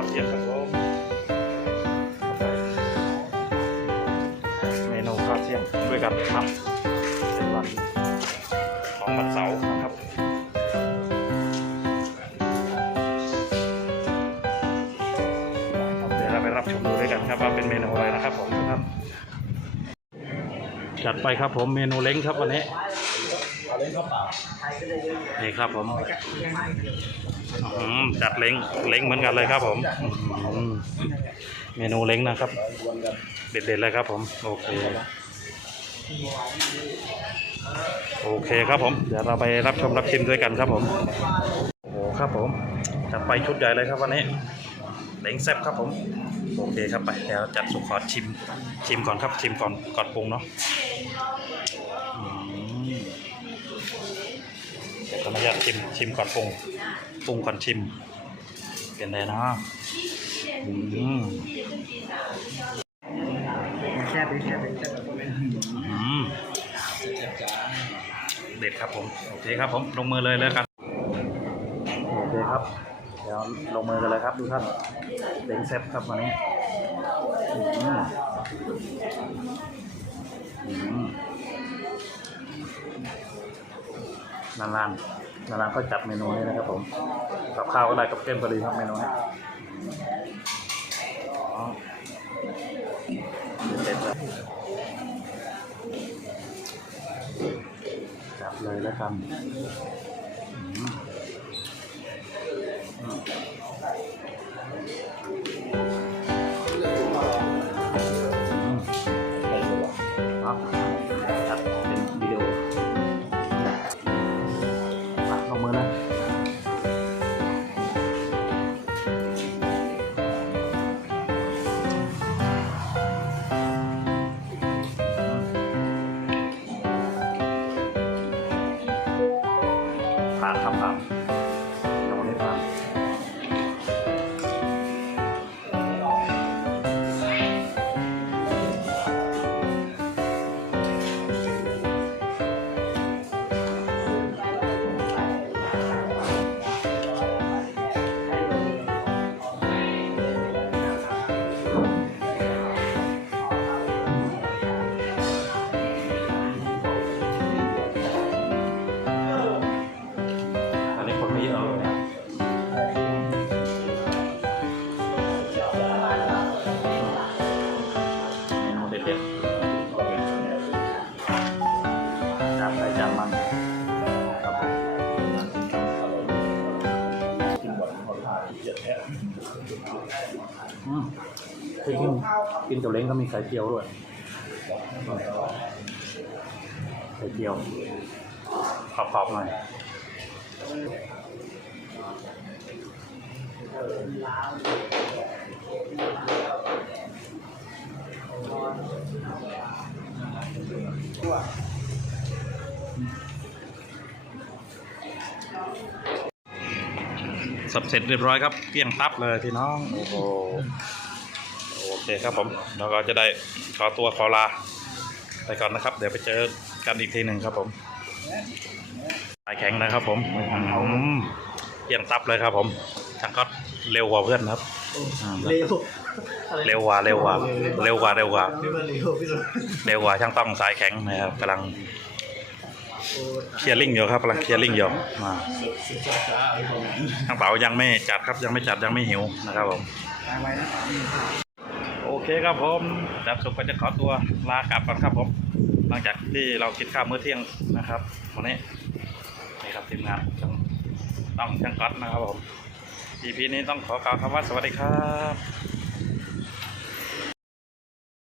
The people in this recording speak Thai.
ครับเยอครับผมเมนูข้าวเที่ยงด้วยกันครับเป็นวันของวันเสาร์นะครับเดี๋ยวเราไปรับชมดูด้วยกันครับว่าเป็นเมนูอะไรนะครับผมครับจัดไปครับผมเมนูเล้งครับวันนี้ นี่ครับผมอืมจัดเล้งเล้งเหมือนกันเลยครับผมอืมเมนูเล้งนะครับ เด็ดๆเลยครับผมโอเคโอเคครับผม เดี๋ยวเราไปรับชมรับชิมด้วยกันครับผมโอ้โหครับผมจัดไปชุดใหญ่เลยครับวันนี้เล้งแซ่บครับผมโอเคครับไปเดี๋ยวจัดสุขขอชิมชิมก่อนครับชิมก่อนก่อนปรุงเนาะอืม เดี๋ยวขออนุญาตชิมชิมก่อนปรุงปรุงก่อนชิม เป็นไงเนะอืมแค่ไปแค่ไปอืมเด็ดครับผมโอเคครับผมลงมือเลยแล้วกันโอเคครับเดี๋ยวลงมือกันเลยครับทุกท่านเล้งแซ่บครับวันนี้อืมอืม นานๆนานๆก็จัดเมนูนี้นะครับผมกับข้าวก็ได้กับเก้มพอดีครับเมนูนี้จับเลยแล้วกันอืมอืม ผ่า อืมกินกินกับเล้งก็มีไข่เจียวด้วยไข่เจียวขอบๆหน่อย สับเสร็จเรียบร้อยครับเกลี้ยงตับเลยพี่น้องโอ้โหโอเคครับผมเราก็จะได้ขอตัวขอลาไปก่อนนะครับ เดี๋ยวไปเจอกันอีกทีหนึ่งครับผมสายแข็งนะครับผมอืมเกลี้ยงตับเลยครับผมช่างก็เร็วกว่าเพื่อนครับอืมเร็วเร็วกว่าเร็วกว่าเร็วกว่าเร็วกว่านี่มันเร็วพี่สุดเร็วกว่าช่างต้องสายแข็งนะครับกำลัง เคลียร์ลิงอยู่ครับกำลังเคลียร์ลิงอยู่มาช้าๆไอ้ของทางเป๋ายังไม่จัดครับยังไม่จัดยังไม่หิวนะครับผมโอเคครับผมดับสุขก็จะขอตัวลากลับก่อนครับผม หลังจากที่เรากินข้าวมื้อเที่ยงนะครับวันนี้นี่ครับทีมงานช่างต้องช่างก๊อตนะครับผม EP นี้ต้องขอกล่าวคำว่าสวัสดีครับ